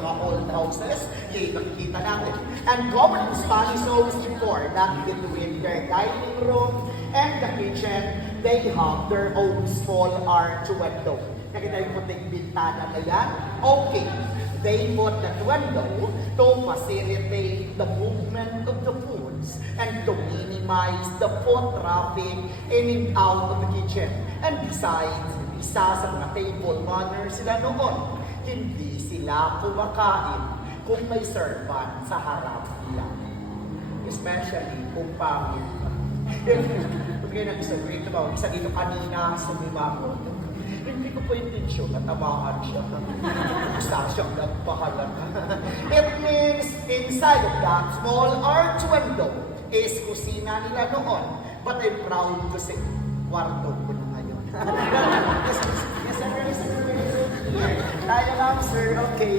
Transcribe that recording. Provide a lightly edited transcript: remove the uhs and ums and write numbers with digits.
mga old houses, yun nakikita natin. And common in Spanish homes before, not between their dining room and the kitchen, they have their own small arch window. Nakita yung puting bintana na yan? Okay. They put that window to facilitate the movement of the foods and to minimize the foot traffic in and out of the kitchen. And besides, isa sa mga table manners sila noon, hindi sila kumakain kung may servant sa harap nila. Especially kung pangit. Kung kayo nag-disagree, isa dito kanina, sumimangon. Hindi ko po intensyon at tamaan siya. Basta siyang nagpahalata. It means inside of that small arch window is kusina nila noon. But I'm proud to say, kwarto ko na ngayon. Yes, sir. Tayo lang, sir. Okay.